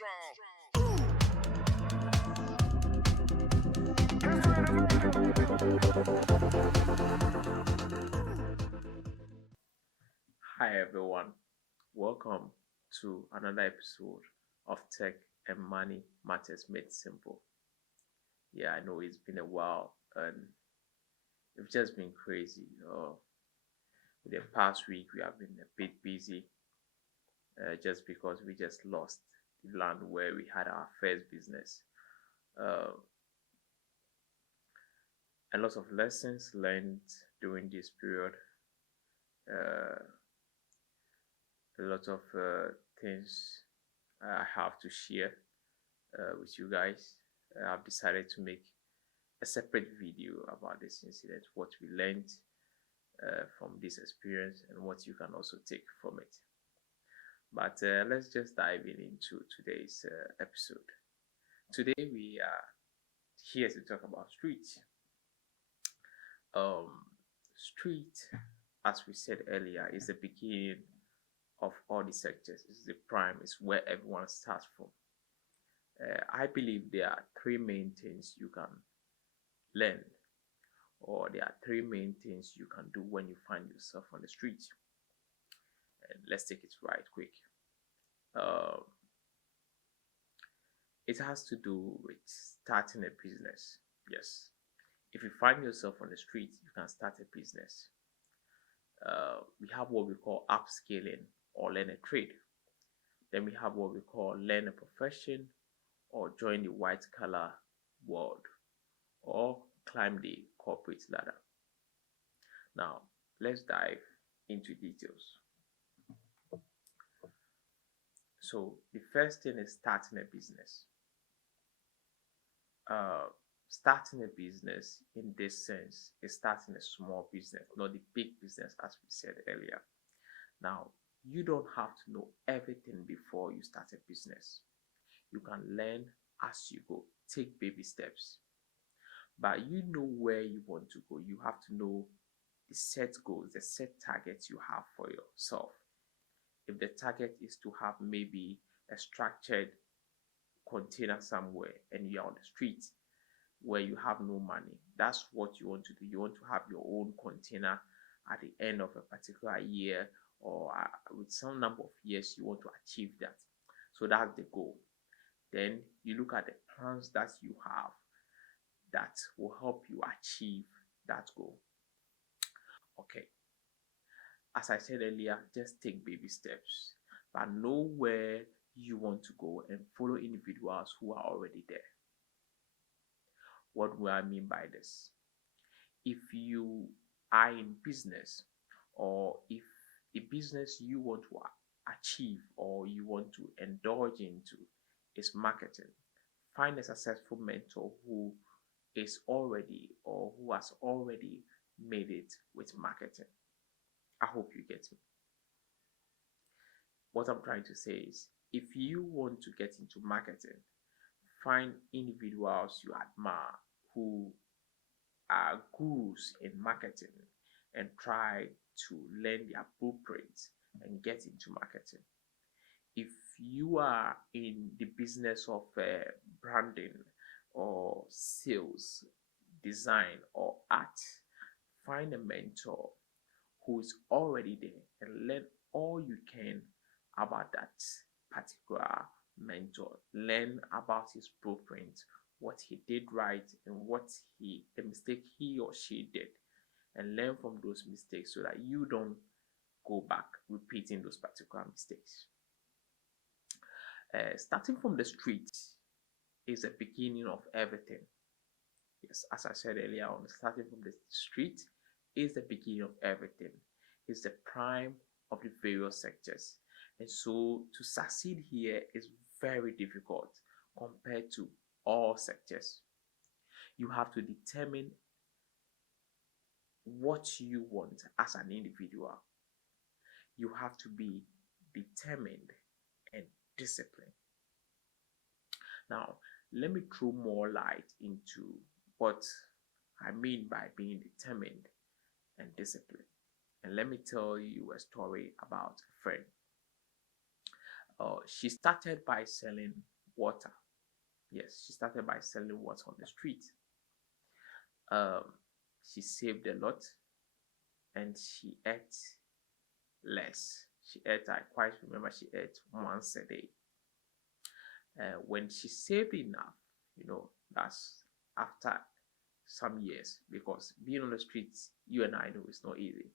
Hi everyone, welcome to another episode of Tech and Money Matters Made Simple. Yeah, I know it's been a while and it's just been crazy. With the past week, we have been a bit busy just because we just lost the land where we had our first business. Uh, a lot of lessons learned during this period. Uh, a lot of things I have to share with you guys. I've decided to make a separate video about this incident, what we learned from this experience, and what you can also take from it. But let's just dive into today's episode. Today we are here to talk about street. Um, Street, as we said earlier, is the beginning of all the sectors. It's the prime. It's where everyone starts from. I believe there are three main things you can learn, or there are three main things you can do when you find yourself on the street. And let's take it right quick. Um, it has to do with starting a business. Yes, if you find yourself on the street, you can start a business. We have what we call upscaling or learn a trade. Then we have what we call learn a profession or join the white collar world or climb the corporate ladder. Now, let's dive into details. So, the first thing is starting a business. Uh, Starting a business in this sense is starting a small business, not the big business as we said earlier. Now, you don't have to know everything before you start a business. You can learn as you go, take baby steps. But you know where you want to go. You have to know the set goals, the set targets you have for yourself. If the target is to have maybe a structured container somewhere and you're on the street where you have no money, that's what you want to do. You want to have your own container at the end of a particular year, or with some number of years you want to achieve that. So that's the goal. Then you look at the plans that you have that will help you achieve that goal. Okay, as I said earlier, just take baby steps, but know where you want to go and follow individuals who are already there. What do I mean by this? If you are in business, or if the business you want to achieve or you want to indulge into is marketing, find a successful mentor who is already or who has already made it with marketing. I hope you get me. What I'm trying to say is, if you want to get into marketing, find individuals you admire who are gurus in marketing and try to learn their blueprints and get into marketing. If you are in the business of branding or sales, design, or art, find a mentor who is already there and learn all you can about that particular mentor. Learn about his blueprint, what he did right, and the mistake he or she did, and learn from those mistakes so that you don't go back repeating those particular mistakes. Starting from the street is the beginning of everything. Yes, as I said earlier on, starting from the street is the beginning of everything. It's the prime of the various sectors. And so to succeed here is very difficult compared to all sectors. You have to determine what you want as an individual. You have to be determined and disciplined. Now, let me throw more light into what I mean by being determined and disciplined. And let me tell you a story about a friend. She started by selling water. Yes, she started by selling water on the street. Um, she saved a lot and she ate less. She ate, I quite remember, she ate once a day. When she saved enough, that's after some years, because being on the streets, you and I know it's not easy.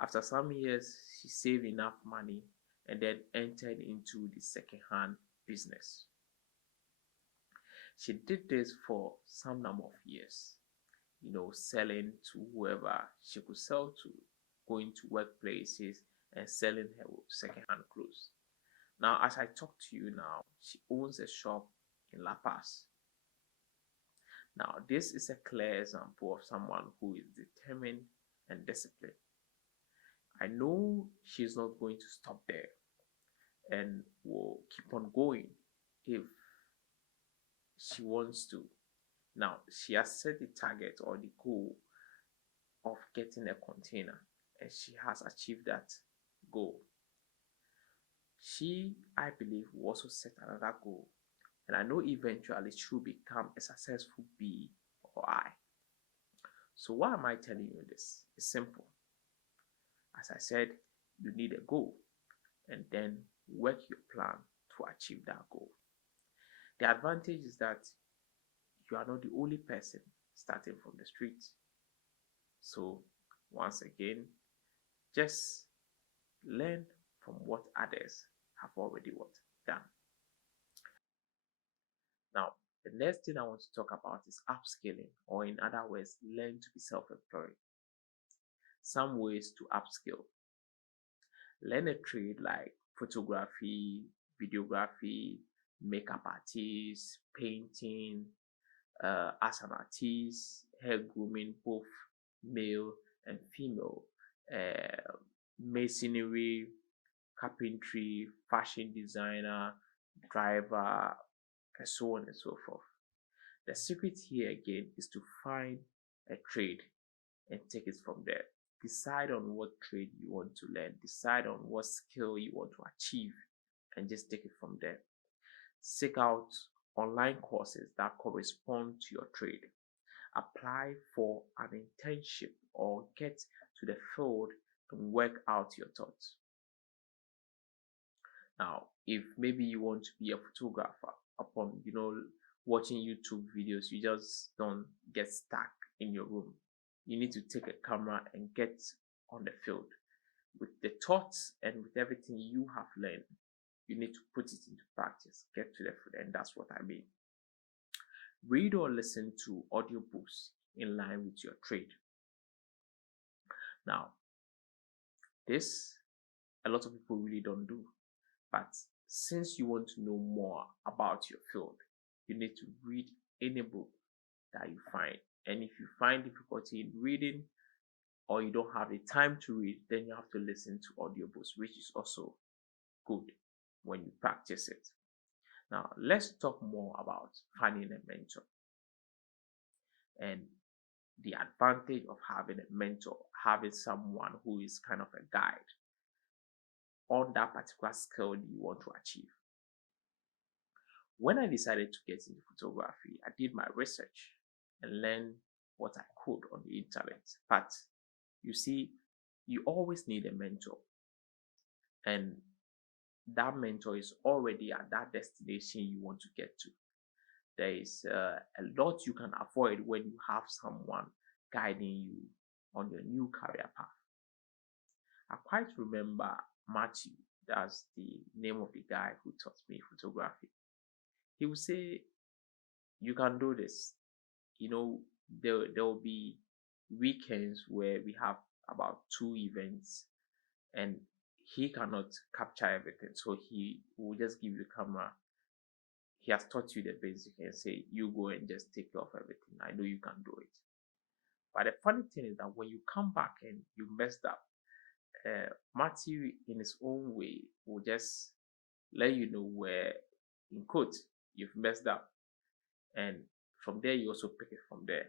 After some years, she saved enough money and then entered into the second-hand business. She did this for some number of years, selling to whoever she could sell to, going to workplaces and selling her second-hand clothes. Now, as I talk to you now, she owns a shop in La Paz. Now, this is a clear example of someone who is determined and disciplined. I know she's not going to stop there and will keep on going if she wants to. Now, she has set the target or the goal of getting a container, and she has achieved that goal. She, I believe, will also set another goal, and I know eventually she will become a successful B or I. So why am I telling you this? It's simple. As I said, you need a goal and then work your plan to achieve that goal. The advantage is that you are not the only person starting from the street. So once again, just learn from what others have already done. Now, the next thing I want to talk about is upskilling, or in other words, learn to be self-employed. Some ways to upskill. Learn a trade like photography, videography, makeup artist, painting, as an artist, hair grooming, both male and female, masonry, carpentry, fashion designer, driver, and so on and so forth. The secret here again is to find a trade and take it from there. Decide on what trade you want to learn, decide on what skill you want to achieve, and just take it from there. Seek out online courses that correspond to your trade. Apply for an internship or get to the field and work out your thoughts. Now, if maybe you want to be a photographer, upon watching YouTube videos, you just don't get stuck in your room. You need to take a camera and get on the field with the thoughts and with everything you have learned. You need to put it into practice, get to the field, and that's what I mean. Read or listen to audiobooks in line with your trade. Now, this a lot of people really don't do, but since you want to know more about your field, you need to read any book that you find. And if you find difficulty in reading or you don't have the time to read, then you have to listen to audiobooks, which is also good when you practice it. Now, let's talk more about finding a mentor and the advantage of having a mentor, having someone who is kind of a guide on that particular skill you want to achieve. When I decided to get into photography, I did my research and learned what I could on the internet. But you see, you always need a mentor, and that mentor is already at that destination you want to get to. There is a lot you can avoid when you have someone guiding you on your new career path. I quite remember Matthew, that's the name of the guy who taught me photography. He would say, you can do this. There will be weekends where we have about 2 events and he cannot capture everything. So he will just give you the camera. He has taught you the basic and say, you go and just take care of everything. I know you can do it. But the funny thing is that when you come back and you messed up, Matthew in his own way will just let you know where, in quote, you've messed up. And from there, you also pick it from there.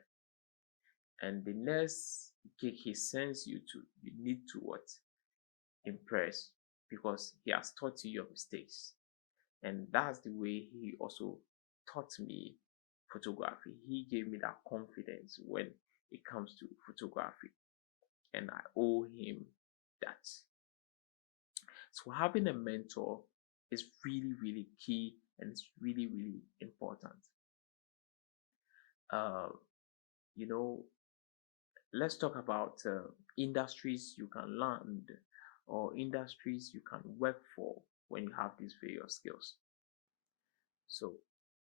And the next gig he sends you to, you need to what? Impress. because he has taught you your mistakes. And that's the way he also taught me photography. He gave me that confidence when it comes to photography, and I owe him that. So having a mentor is really, really key, and it's really, really important. Uh, you know, let's talk about industries you can learn or industries you can work for when you have these various skills. So,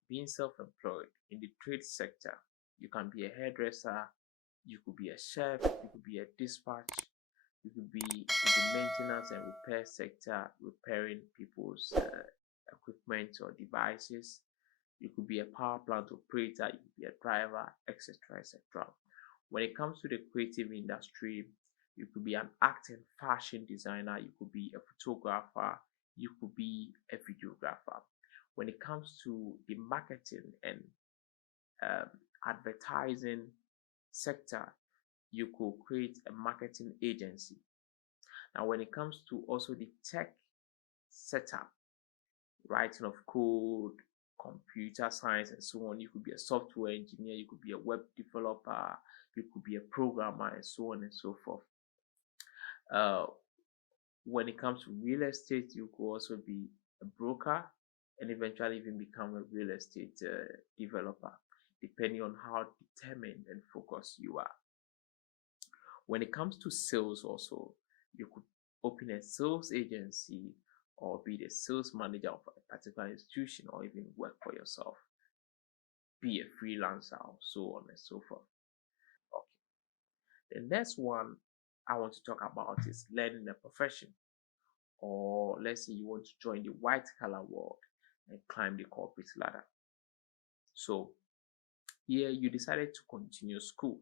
being self-employed in the trade sector, you can be a hairdresser, you could be a chef, you could be a dispatch, you could be in the maintenance and repair sector, repairing people's equipment or devices. You could be a power plant operator, you could be a driver, etc. etc. When it comes to the creative industry, you could be an art and fashion designer, you could be a photographer, you could be a videographer. When it comes to the marketing and advertising sector, you could create a marketing agency. Now, when it comes to also the tech setup, writing of code, computer science, and so on, you could be a software engineer, you could be a web developer, you could be a programmer, and so on and so forth. When it comes to real estate, you could also be a broker and eventually even become a real estate developer, depending on how determined and focused you are. When it comes to sales also, you could open a sales agency or be the sales manager of a particular institution, or even work for yourself, be a freelancer, or so on and so forth. Okay. The next one I want to talk about is learning a profession, or let's say you want to join the white collar world and climb the corporate ladder. So here you decided to continue school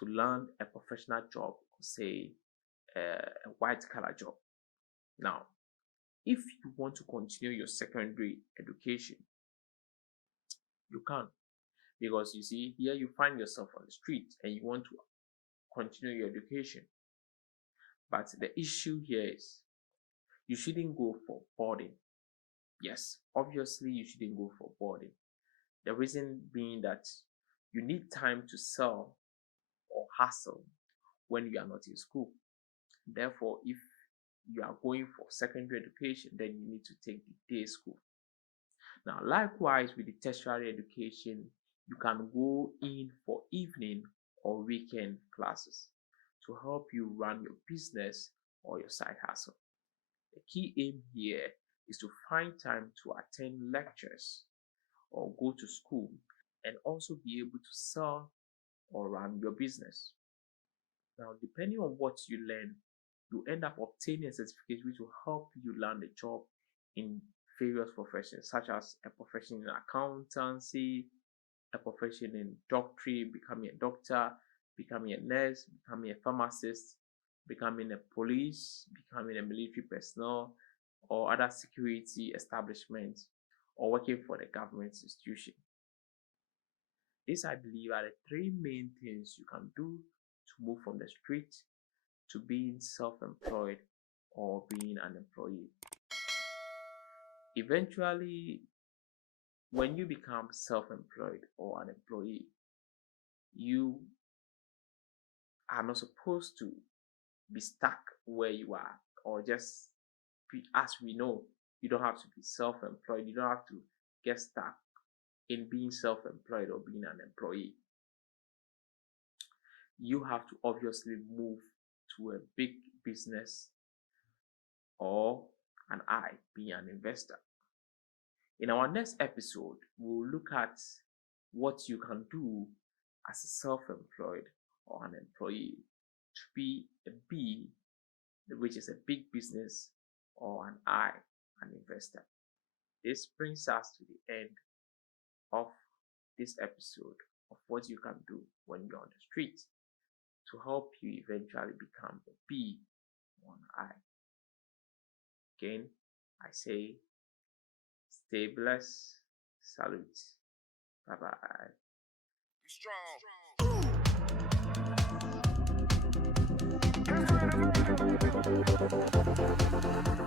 to learn a professional job, say a white collar job. Now, if you want to continue your secondary education, you can, because you see here you find yourself on the street and you want to continue your education. But the issue here is you shouldn't go for boarding. Yes, obviously you shouldn't go for boarding. The reason being that you need time to sell or hustle when you are not in school. Therefore, if you are going for secondary education, then you need to take the day school. Now, likewise with the tertiary education, you can go in for evening or weekend classes to help you run your business or your side hustle. The key aim here is to find time to attend lectures or go to school and also be able to sell or run your business. Now, depending on what you learn, you end up obtaining a certificate which will help you land a job in various professions, such as a profession in accountancy, a profession in doctorate, becoming a doctor, becoming a nurse, becoming a pharmacist, becoming a police, becoming a military personnel, or other security establishment, or working for the government institution. These, I believe, are the three main things you can do to move from the street to being self-employed or being an employee. Eventually, when you become self-employed or an employee, you are not supposed to be stuck where you are, or just be, as we know, you don't have to be self-employed, you don't have to get stuck in being self-employed or being an employee. You have to obviously move to a big business, or an I being an investor. In our next episode, we'll look at what you can do as a self-employed or an employee to be a B, which is a big business, or an I, an investor. This brings us to the end of this episode of what you can do when you're on the street to help you eventually become a B or an I. Again, I say stay blessed. Salute. Bye bye. Be strong.